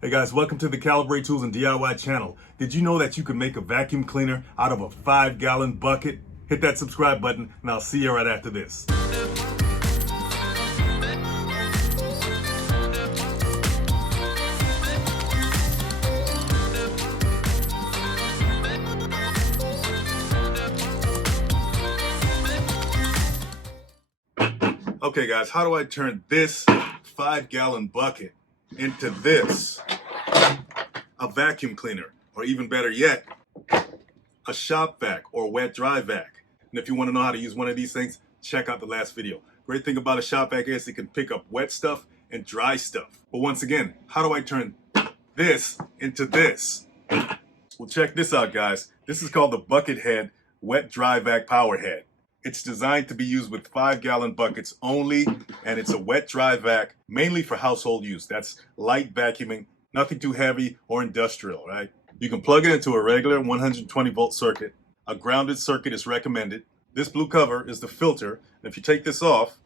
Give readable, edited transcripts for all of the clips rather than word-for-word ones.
Hey guys, welcome to the Calibrate Tools and DIY channel. Did you know that you can make a vacuum cleaner out of a 5-gallon bucket? Hit that subscribe button and I'll see you right after this. Okay guys, how do I turn this 5-gallon bucket into this? A vacuum cleaner, or even better yet, a shop vac or wet dry vac. And if you want to know how to use one of these things, check out the last video. Great thing about a shop vac is it can pick up wet stuff and dry stuff. But once again, how do I turn this into this? Well, check this out, guys. This is called the Buckethead Wet Dry Vac Power Head. It's designed to be used with 5-gallon buckets only, and it's a wet dry vac mainly for household use. That's light vacuuming, nothing too heavy or industrial, right? You can plug it into a regular 120 volt circuit. A grounded circuit is recommended. This blue cover is the filter, and if you take this off,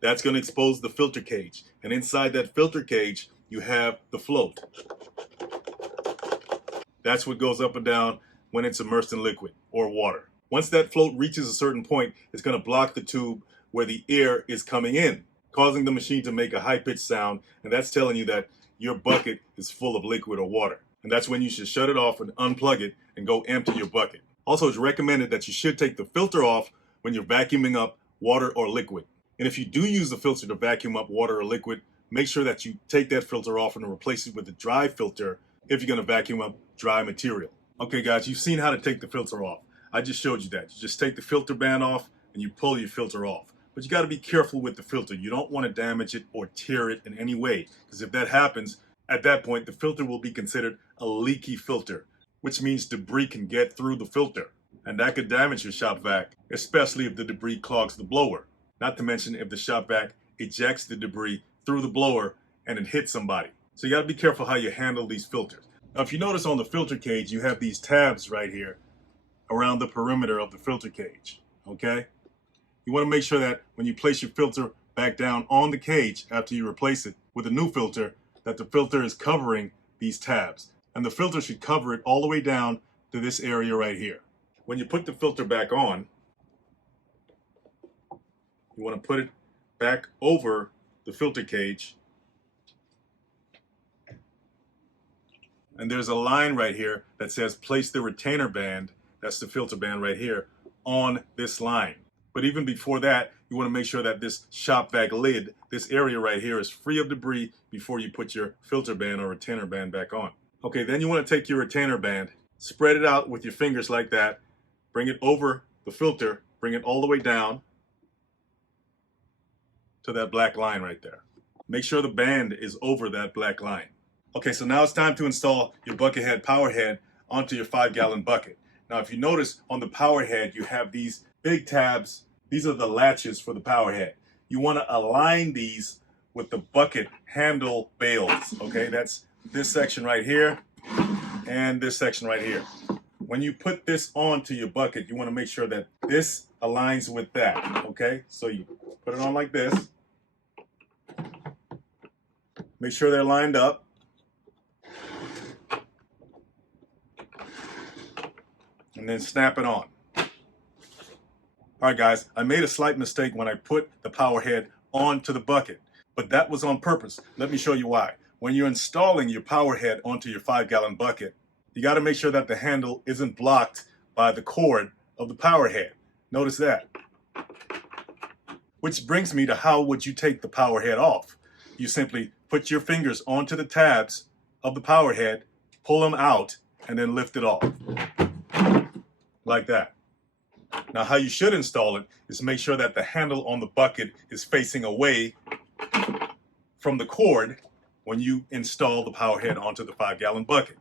that's going to expose the filter cage. And inside that filter cage, you have the float. That's what goes up and down when it's immersed in liquid or water. Once that float reaches a certain point, it's going to block the tube where the air is coming in, causing the machine to make a high-pitched sound, and that's telling you that your bucket is full of liquid or water. And that's when you should shut it off and unplug it and go empty your bucket. Also, it's recommended that you should take the filter off when you're vacuuming up water or liquid. And if you do use the filter to vacuum up water or liquid, make sure that you take that filter off and replace it with a dry filter if you're going to vacuum up dry material. Okay guys, you've seen how to take the filter off. I just showed you that. You just take the filter band off and you pull your filter off. But you got to be careful with the filter. You don't want to damage it or tear it in any way, because if that happens, at that point the filter will be considered a leaky filter, which means debris can get through the filter, and that could damage your shop vac, especially if the debris clogs the blower. Not to mention if the shop vac ejects the debris through the blower and it hits somebody. So you got to be careful how you handle these filters. Now, if you notice on the filter cage, you have these tabs right here around the perimeter of the filter cage, okay? You want to make sure that when you place your filter back down on the cage after you replace it with a new filter, that the filter is covering these tabs. And the filter should cover it all the way down to this area right here. When you put the filter back on, you want to put it back over the filter cage. And there's a line right here that says place the retainer band, that's the filter band right here, on this line. But even before that, you want to make sure that this shop vac lid, this area right here, is free of debris before you put your filter band or retainer band back on. Okay, then you want to take your retainer band, spread it out with your fingers like that, bring it over the filter, bring it all the way down to that black line right there. Make sure the band is over that black line. Okay, so now it's time to install your Buckethead power head onto your 5-gallon bucket. Now, if you notice on the power head, you have these big tabs. These are the latches for the power head. You want to align these with the bucket handle bails, okay? That's this section right here and this section right here. When you put this onto your bucket, you want to make sure that this aligns with that, okay? So you put it on like this. Make sure they're lined up. And then snap it on. All right guys, I made a slight mistake when I put the power head onto the bucket, but that was on purpose. Let me show you why. When you're installing your power head onto your 5-gallon bucket, you got to make sure that the handle isn't blocked by the cord of the power head. Notice that. Which brings me to how would you take the power head off? You simply put your fingers onto the tabs of the power head, pull them out, and then lift it off. Like that. Now, how you should install it is make sure that the handle on the bucket is facing away from the cord when you install the power head onto the 5-gallon bucket.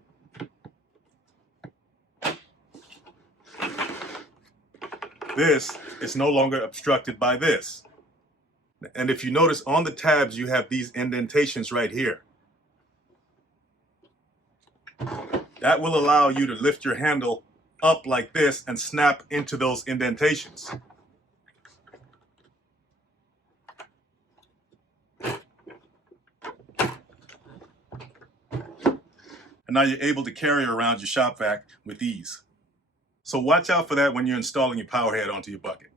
This is no longer obstructed by this. And if you notice on the tabs, you have these indentations right here. That will allow you to lift your handle up like this and snap into those indentations. And now you're able to carry around your shop vac with ease. So watch out for that when you're installing your power head onto your bucket.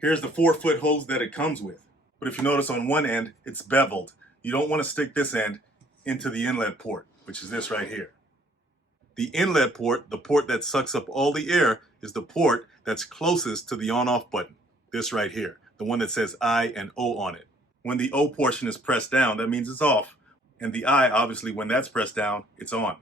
Here's the 4-foot hose that it comes with. But if you notice on one end, it's beveled. You don't want to stick this end into the inlet port, which is this right here. The inlet port, the port that sucks up all the air, is the port that's closest to the on-off button. This right here, the one that says I and O on it. When the O portion is pressed down, that means it's off. And the I, obviously, when that's pressed down, it's on.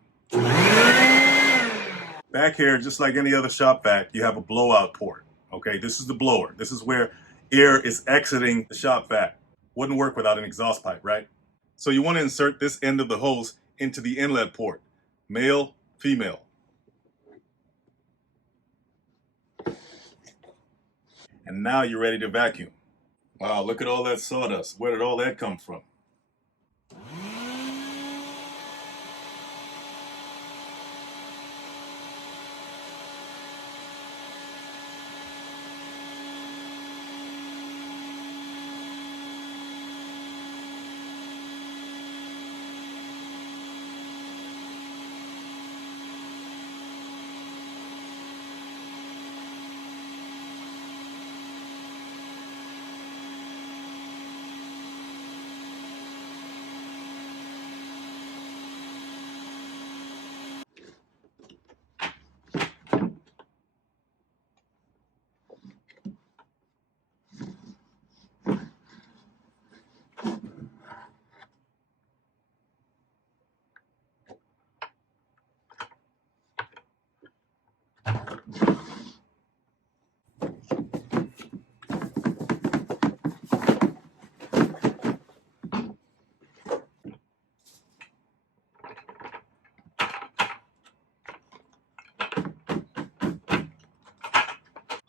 Back here, just like any other shop vac, you have a blowout port. Okay, this is the blower. This is where air is exiting the shop vac. Wouldn't work without an exhaust pipe, right? So you want to insert this end of the hose into the inlet port. Male, female. And now you're ready to vacuum. Wow, look at all that sawdust. Where did all that come from?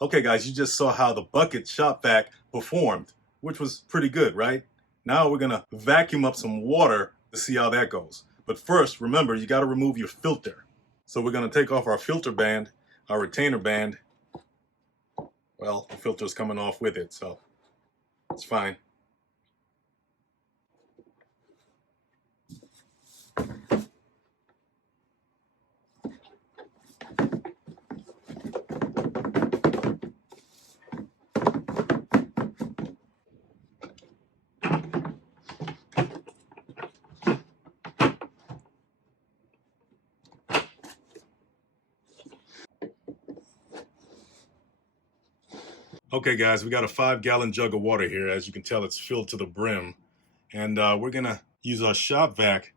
Okay guys, you just saw how the bucket shop vac performed, which was pretty good, right? Now we're gonna vacuum up some water to see how that goes. But first, remember, you gotta remove your filter. So we're gonna take off our filter band, our retainer band. Well, the filter's coming off with it, so it's fine. Okay guys, we got a 5-gallon jug of water here. As you can tell, it's filled to the brim. And we're gonna use our shop vac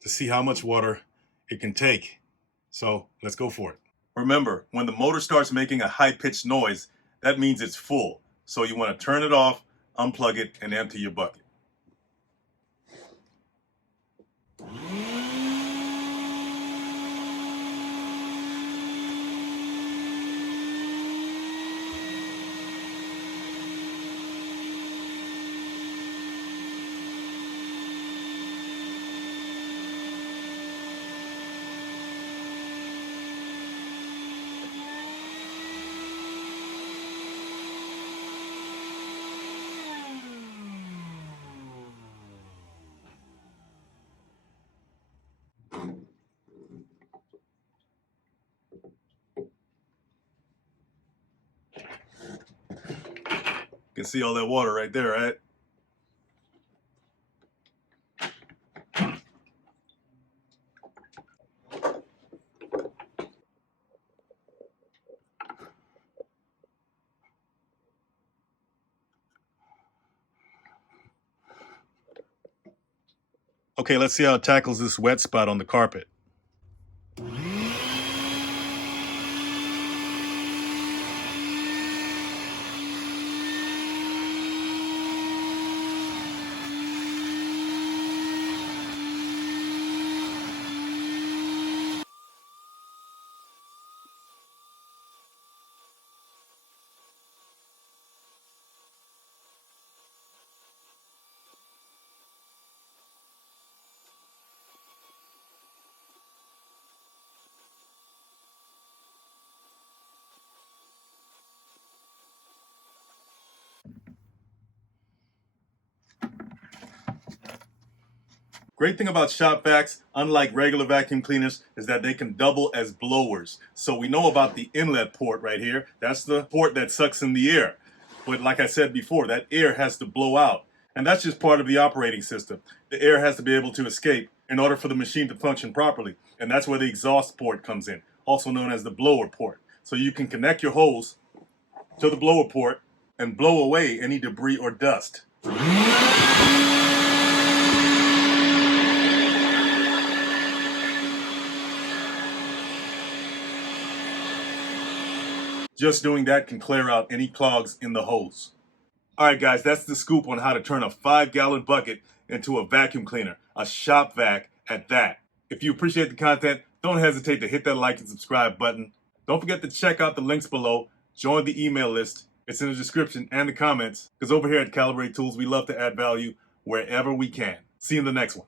to see how much water it can take. So let's go for it. Remember, when the motor starts making a high-pitched noise, that means it's full. So you want to turn it off, unplug it, and empty your bucket. You can see all that water right there, right? Okay, let's see how it tackles this wet spot on the carpet. Great thing about shop vacs, unlike regular vacuum cleaners, is that they can double as blowers. So we know about the inlet port right here. That's the port that sucks in the air. But like I said before, that air has to blow out. And that's just part of the operating system. The air has to be able to escape in order for the machine to function properly. And that's where the exhaust port comes in, also known as the blower port. So you can connect your hose to the blower port and blow away any debris or dust. Just doing that can clear out any clogs in the hose. Alright guys, that's the scoop on how to turn a 5-gallon bucket into a vacuum cleaner, a shop vac at that. If you appreciate the content, don't hesitate to hit that like and subscribe button. Don't forget to check out the links below, join the email list, it's in the description and the comments, because over here at Calibrate Tools we love to add value wherever we can. See you in the next one.